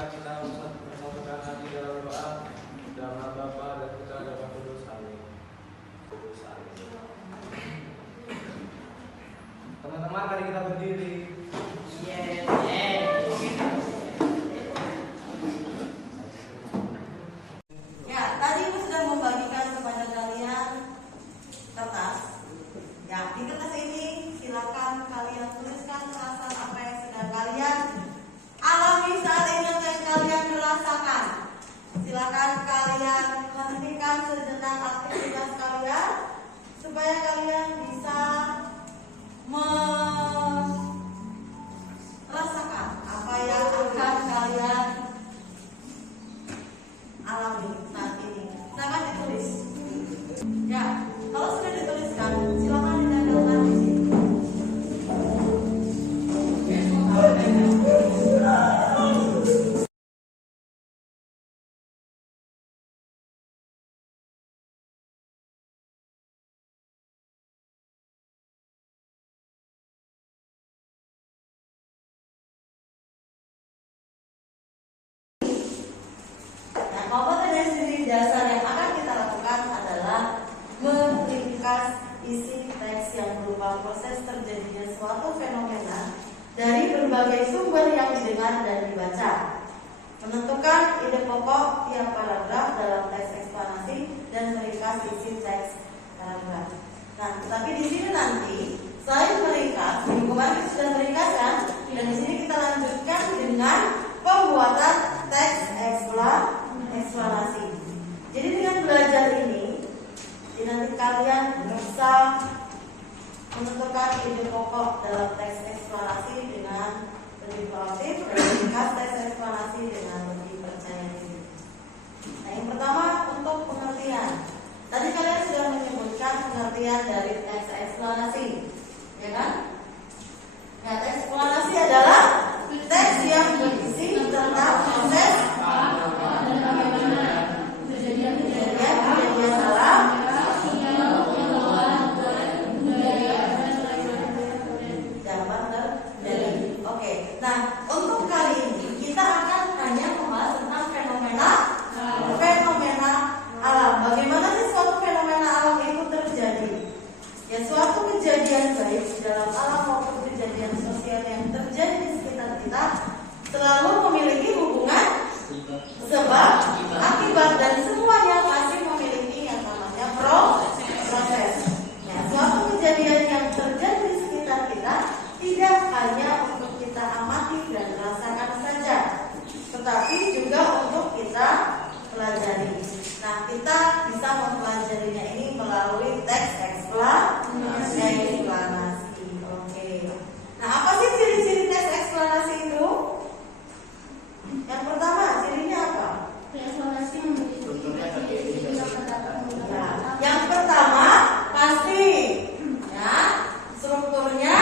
marilah kita bersatukan hati dalam doa. Nama Bapa dan Putra dan Roh Kudus. Amin. Teman-teman, mari kita berdiri. Ya, tadi Ibu sudah membagikan kepada kalian kertas. Ya, di kertas ini silakan kalian tuliskan perasaan apa yang sedang kalian alami saat ini atau yang kalian rasakan. Silakan kalian hentikan sejenak aktivitas kalian supaya kalian bisa merasakan apa yang akan kalian alami saat ini. Silakan ditulis. Ya, kalau sudah dituliskan, silakan ditempelkan di sini. Komponen dari sendiri dasar yang akan kita lakukan adalah meringkas isi teks yang berupa proses terjadinya suatu fenomena dari berbagai sumber yang didengar dan dibaca. Menentukan ide pokok tiap paragraf dalam teks eksplanasi dan meringkas isi teks paragraf. Nah, tapi di sini nanti selain meringkas, minggu kemarin kita sudah meringkaskan, dan di sini kita lanjutkan dengan pembuatan teks eksplanasi. Jadi dengan belajar ini, nanti kalian bisa menentukan ide pokok dalam teks eksplanasi dengan lebih proaktif dan meringkas teks eksplanasi dengan lebih percaya diri. Nah, yang pertama untuk pengertian. Tadi kalian sudah menyebutkan pengertian dari teks eksplanasi, ya kan? Nah, teks eksplanasi adalah teks yang berisi tentang proses kejadian alam, zaman terjadi. Oke. Nah, untuk kali ini kita akan hanya membahas tentang fenomena alam. Bagaimana sih suatu fenomena alam itu terjadi? Ya, suatu kejadian baik di dalam alam maupun kejadian sosial yang terjadi di sekitar kita selalu memiliki hubungan sebab akibat, dan semuanya pasti memiliki yang namanya proses. Ya, suatu kejadian yang terjadi di sekitar kita tidak hanya untuk kita amati dan rasakan saja, tetapi juga untuk kita pelajari. Nah, kita bisa mempelajarinya ini melalui teks eksplanasi. Oke. Nah, apa sih ciri-ciri teks eksplanasi itu? Yang pertama, cirinya apa? Ya, yang pertama pasti, ya, strukturnya.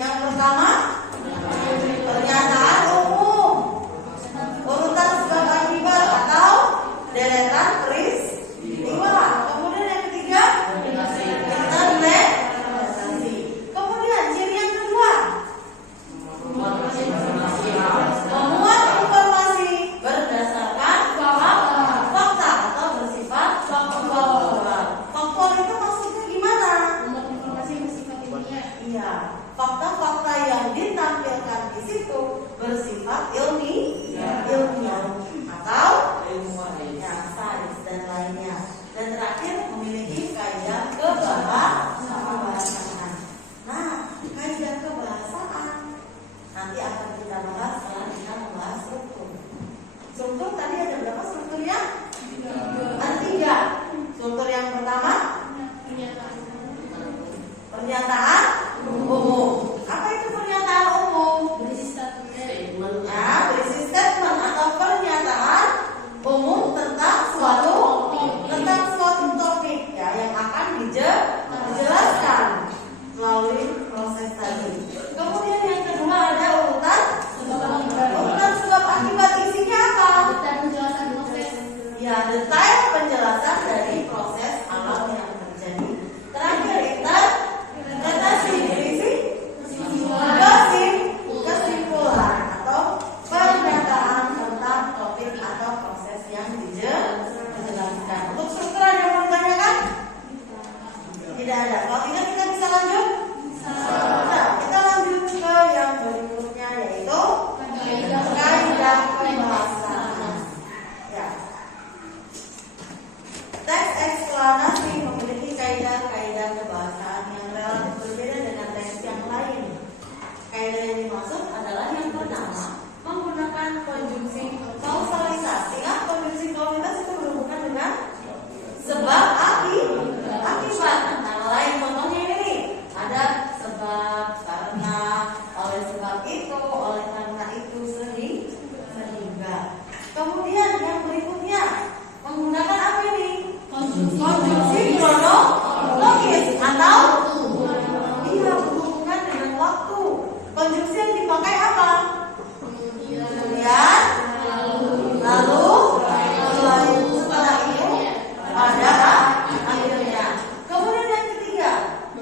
Yang pertama, pernyataan umum, urutan sebab akibat atau deretan peristiwa. Kemudian yang ketiga, interpretasi. Kemudian ciri yang kedua, memuat informasi berdasarkan fakta atau bersifat faktual. Faktual itu maksudnya gimana? Informasi bersifat ilmiah. Iya, fakta-fakta yang ditampilkan di situ bersifat ilmiah atau ya, sains dan lainnya. Dan terakhir memiliki kaidah kebahasaan. Nah, kaidah kebahasaan nanti akan kita bahas setelah kita membahas struktur. Struktur tadi ada berapa strukturnya? Ada 3. Struktur yang pertama, pernyataan umum. Apa itu pernyataan umum? Berisi statement. Ya, berisi statement atau pernyataan umum tentang suatu topik, ya, yang akan dijelaskan melalui proses tadi. Kemudian yang kedua ada urutan sebab akibat. Isinya apa? Kemudian yang berikutnya menggunakan apa ini? Konjungsi kronologis atau iya, berhubungan dengan waktu. Konjungsi yang dipakai apa? Kemudian, lalu, setelah itu, pada akhirnya. Kemudian yang ketiga,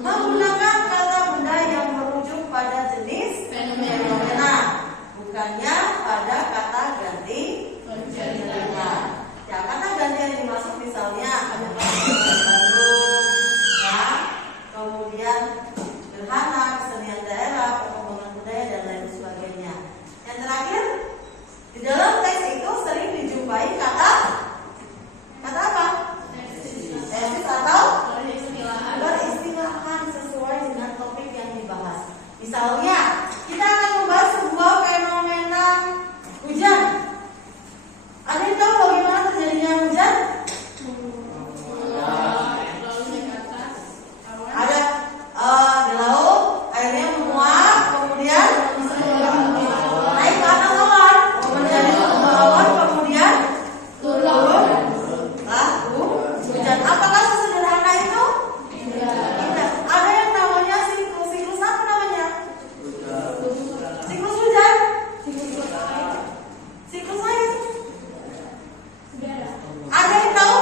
menggunakan kata benda yang merujuk pada jenis fenomena, bukannya pada kata ganti fenomena. Ya, kata ganti yang dimaksud misalnya ada Bandung, ya, kemudian gerhana, kesenian daerah, perkembangan budaya dan lain sebagainya. Yang terakhir, di dalam teks itu sering dijumpai kata apa? Tesis atau beristilahan sesuai dengan topik yang dibahas. Misalnya, kita akan membahas sebuah fenomena hujan. Ada yang tahu bagaimana terjadinya hujan? Ada di laut, airnya menguap, kemudian naik ke atas awan, menjadi sebuah awan, kemudian turun. Hujan. Apakah sesederhana itu? Tidak. Ada yang namanya siklus. Siklus apa namanya? Siklus hujan. Siklus air. Ada yang tahu?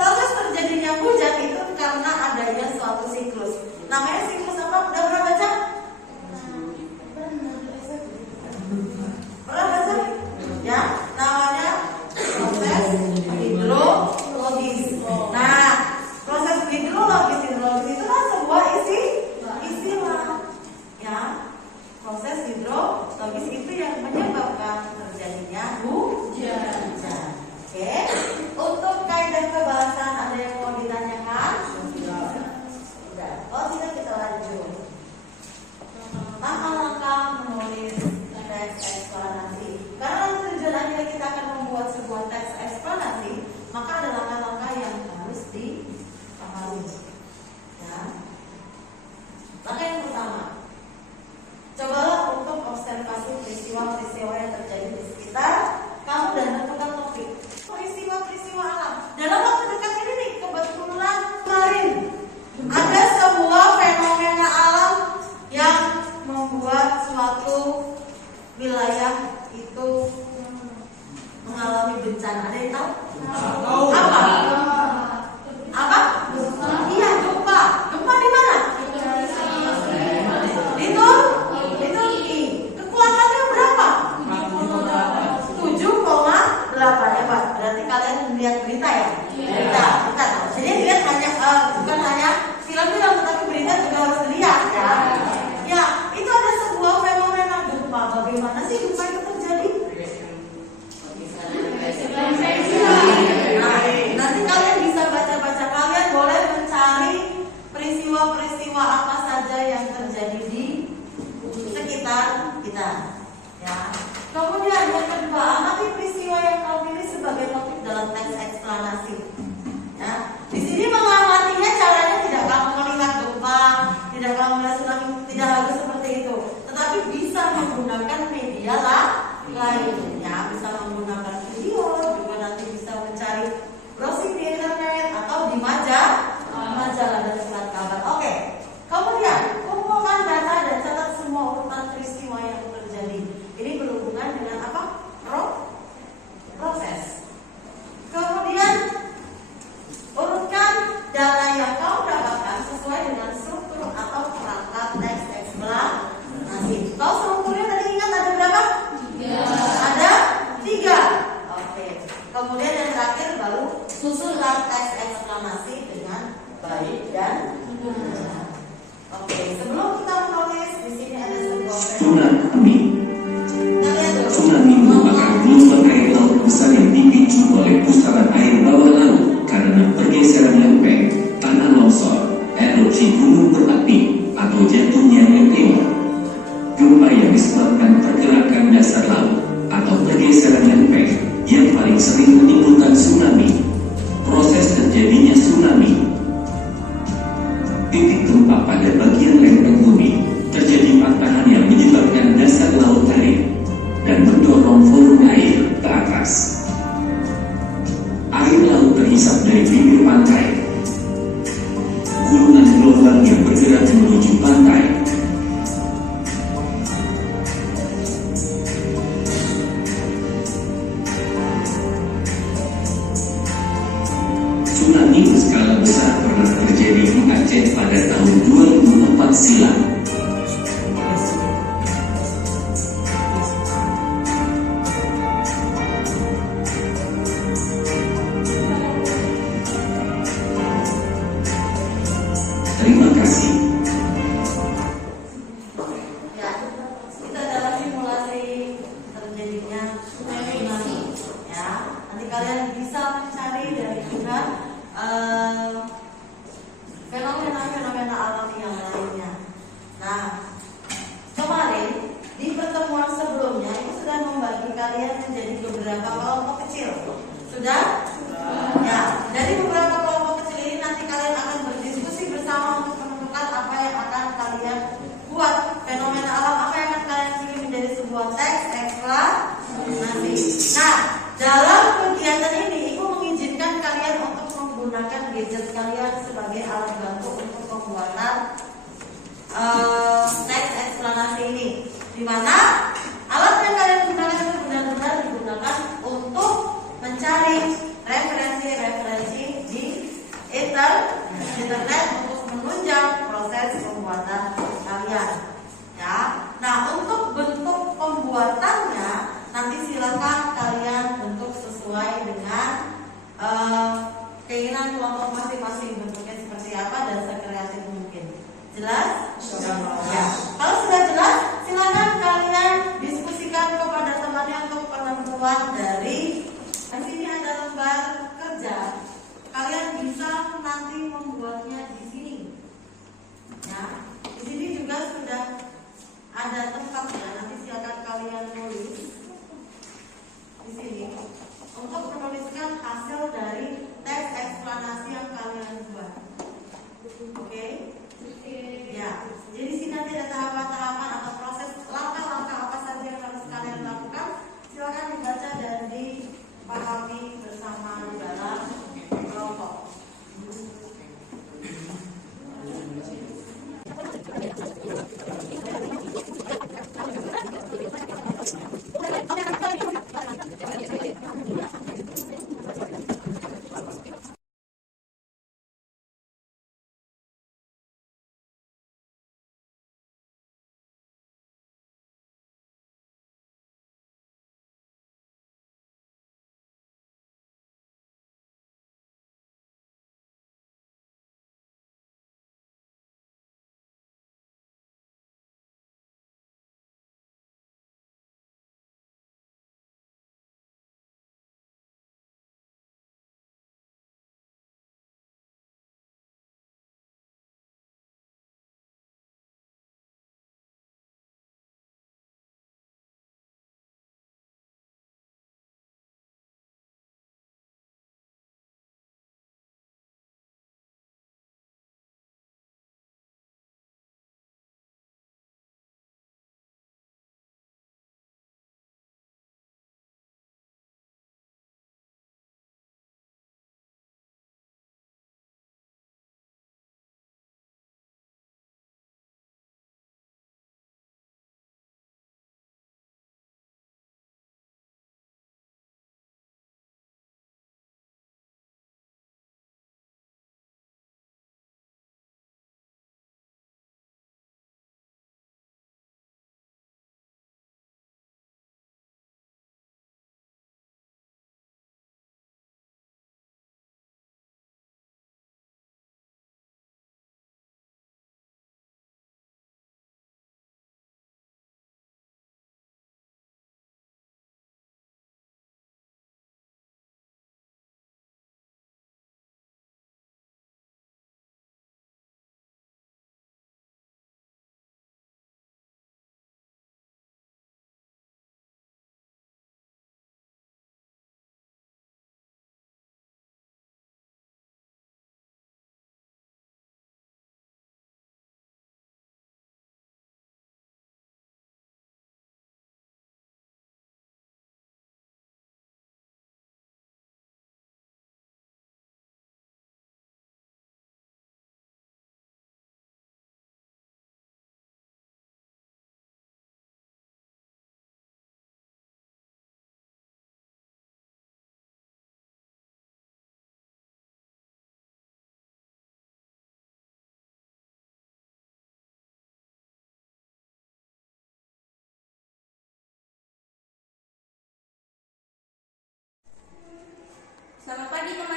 Proses terjadinya hujan itu karena adanya suatu siklus. Namanya siklus apa? Udah pernah baca? Pernah baca? Ya, namanya proses hidrologis. Nah, proses hidrologis itu kan sebuah istilah. Ya, proses hidrologis itu yang menyebabkan terjadinya hujan. Oke, untuk kaidah kebahasan ada yang mau ditanyakan? Sudah. Oh tidak, kita lanjut. Langkah-langkah menulis teks eksplanasi. Karena tujuan akhirnya kita akan membuat sebuah teks eksplanasi, maka ada langkah-langkah yang harus dipahami. Ya. Langkah yang pertama, cobalah untuk observasi peristiwa-peristiwa yang terjadi di sekitar kamu dan tentukan topik. Peristiwa-peristiwa alam. Dalam waktu dekat ini nih, kebetulan kemarin ada sebuah fenomena alam yang membuat suatu wilayah itu mengalami bencana. Ada yang tahu? Apa? Iya, gempa. Gempa di mana? Di Turki. Kekuatannya berapa? 7,8 hebat. Berarti kalian melihat berita ya? Berita. Jadi lihat bukan hanya film-film, tetapi berita juga harus dilihat ya. Ya, itu ada sebuah fenomena gempa. Bagaimana sih gempa itu terjadi? Nanti kalian bisa baca-baca. Kalian boleh mencari peristiwa-peristiwa apa saja yang terjadi di sekitar kita. Ya. Kemudian yang kedua, amati peristiwa yang kau pilih sebagai topik dalam teks eksplanasi. Ya. Di sini mengamatinya caranya tidak kamu melihat gempa, tidak kamu melihat tsunami, tidak harus seperti itu. Tetapi bisa menggunakan media lainnya, bisa menggunakan video, juga nanti bisa mencari browsing di internet atau di majalah dan surat kabar. Oke. Kemudian kumpulkan data dan catat semua urutan peristiwa yang terjadi. Ini berhubungan dengan apa? Proses. Kemudian urutkan data yang kau dapatkan sesuai dengan struktur atau perangkat teks eksplanasi. Kau strukturnya tadi ingat ada berapa? 3. Ada 3. Oke. Kemudian yang terakhir baru susunlah teks eksplanasi dengan baik dan benar. Oke. Sebelum kita menulis, di sini ada sebuah tsunami. Tsunami merupakan gelombang air laut besar yang dipicu oleh pusaran air bawah laut karena pergeseran lempeng, tanah longsor, erupsi gunung berapi, atau jatuhnya meteor. Gempa yang disebabkan pergerakan dasar laut atau pergeseran lempeng yang paling sering menimbulkan tsunami. Proses terjadinya tsunami. Titik gempa pada bagian lempeng bumi terjadi patahan yang menyebabkan dasar laut tarik dan mendorong volume air ke atas. Tsunami berskala besar pernah terjadi di Aceh pada tahun 2004 silam. Terima kasih. Ya, kita adalah simulasi terjadinya tsunami. Ya, nanti kalian bisa mencari dari juga fenomena-fenomena alam yang lainnya. Nah, kemarin di pertemuan sebelumnya itu sudah membagi kalian menjadi beberapa kelompok kecil. Sudah? Ya, dari beberapa kelompok kecil ini nanti kalian akan berdiskusi bersama untuk menentukan apa yang akan kalian buat, fenomena alam apa yang akan kalian pilih menjadi sebuah teks eksplanasi. Nah, dalam kegiatan ini Ibu mengizinkan kalian untuk menggunakan gadget kalian sebagai alat bantu untuk pembuatan teks eksplanasi ini, di mana alat yang kalian gunakan itu benar-benar digunakan untuk mencari referensi-referensi di internet untuk menunjang proses pembuatan kalian. Ya, nah untuk bentuk pembuatannya nanti silakan kalian bentuk sesuai dengan keinginan kelompok masing-masing, bentuknya seperti apa dan sekreatif mungkin. Jelas? Ya. Kalau sudah jelas, silakan kalian diskusikan kepada temannya untuk penentuan dari. Di sini ada lembar kerja. Kalian bisa nanti membuatnya di sini. Ya, di sini juga sudah ada tempatnya. Nanti silakan kalian tulis di sini untuk menuliskan hasil dari teks eksplanasi yang kalian buat. Oke? Ya. Jadi di sini nanti ada tahap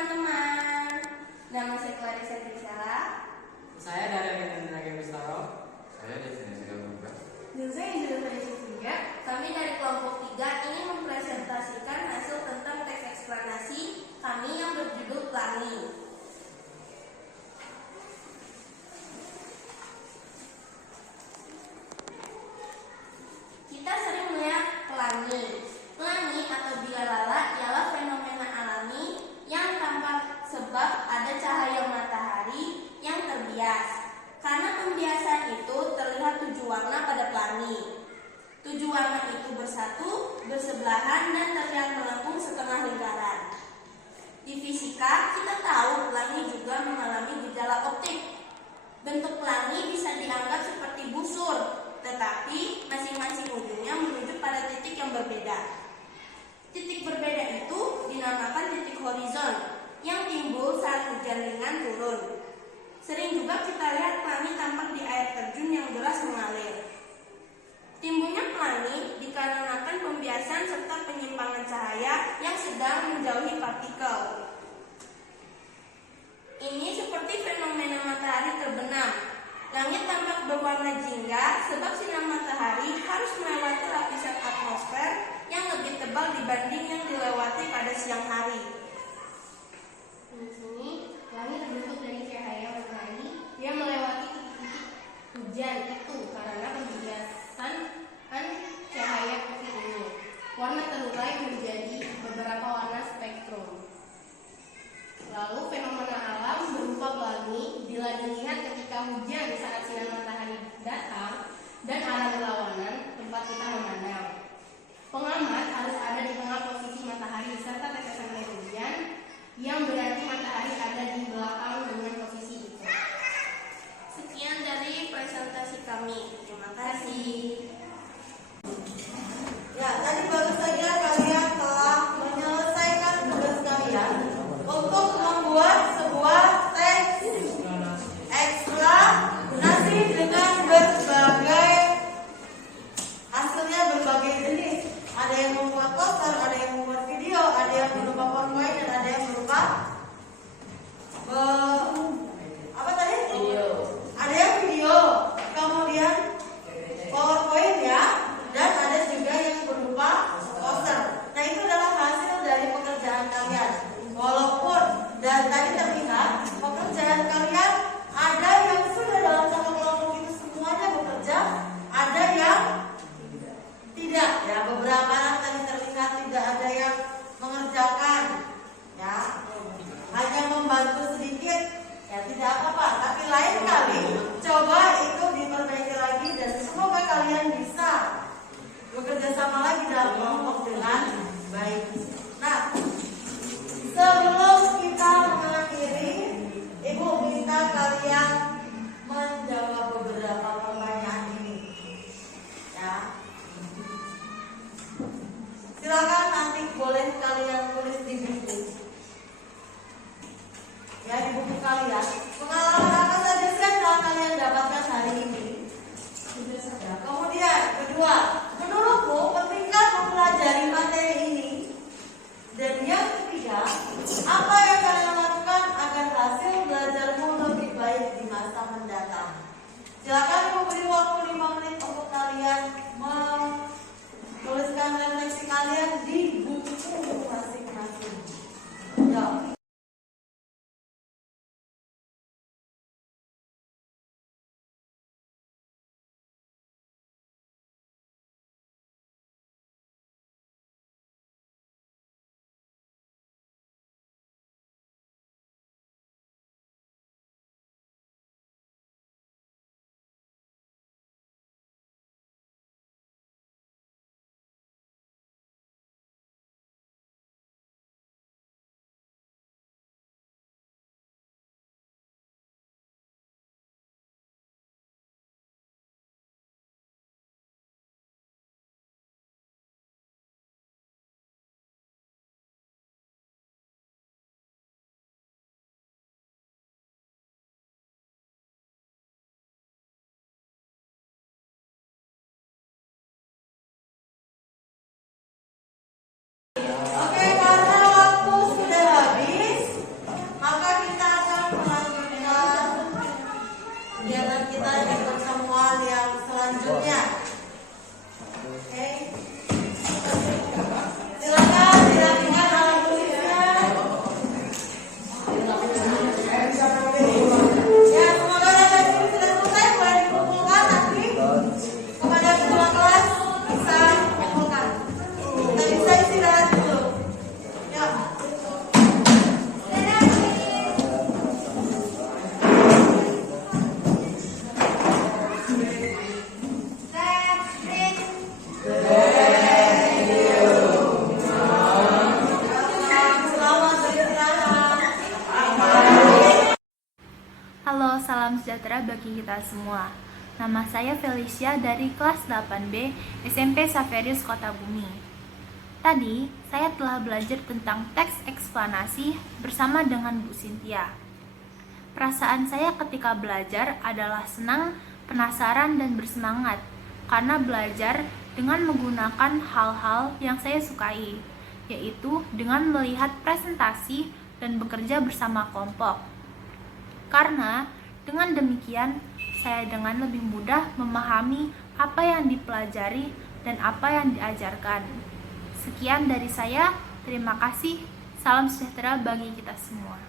teman-teman. Nama saya Clarissa Trisela. Saya dari Agenda Gembistaro. Saya definisi juga. Dan saya Indra Trisela. Kami dari kelompok 3 ingin mempresentasikan hasil tentang teks eksplanasi kami yang berjudul Pelangi. Kita sering melihat pelangi. Pelangi atau bilalala ialah fenomena alami yang tampak sebab ada cahaya matahari yang terbias. Karena pembiasan itu terlihat 7 warna pada pelangi. 7 warna itu bersatu, bersebelahan, dan terlihat melengkung setengah lingkaran. Di fisika, kita tahu pelangi juga mengalami gejala optik. Bentuk pelangi bisa dianggap seperti busur, tetapi masing-masing ujungnya menuju pada titik yang berbeda. Titik berbeda itu dinamakan titik horizon yang timbul saat hujan ringan turun. Sering juga kita lihat pelangi tampak di air terjun yang deras mengalir. Timbulnya pelangi dikarenakan pembiasan serta penyimpangan cahaya yang sedang menjauhi partikel. Ini seperti fenomena matahari terbenam. Langit tampak berwarna jingga sebab sinar matahari harus melewati lapisan atmosfer yang lebih tebal dibanding yang dilewati pada siang hari. Di sini, langit terbentuk dari cahaya matahari yang melewati titik hujan itu karena pembiasan cahaya putih ini. Warna terurai menjadi beberapa warna spektrum. Lalu fenomena alam berupa pelangi bila dilihat ketika hujan saat sinar matahari datang dan arah berlawanan tempat kita memandang. Pengamat harus ada di tengah posisi matahari serta tetesan air hujan sejahtera bagi kita semua. Nama saya Felicia dari kelas 8B SMP Saverius Kota Bumi. Tadi, saya telah belajar tentang teks eksplanasi bersama dengan Bu Cynthia. Perasaan saya ketika belajar adalah senang, penasaran, dan bersemangat karena belajar dengan menggunakan hal-hal yang saya sukai, yaitu dengan melihat presentasi dan bekerja bersama kelompok. Karena dengan demikian, saya dengan lebih mudah memahami apa yang dipelajari dan apa yang diajarkan. Sekian dari saya, terima kasih. Salam sejahtera bagi kita semua.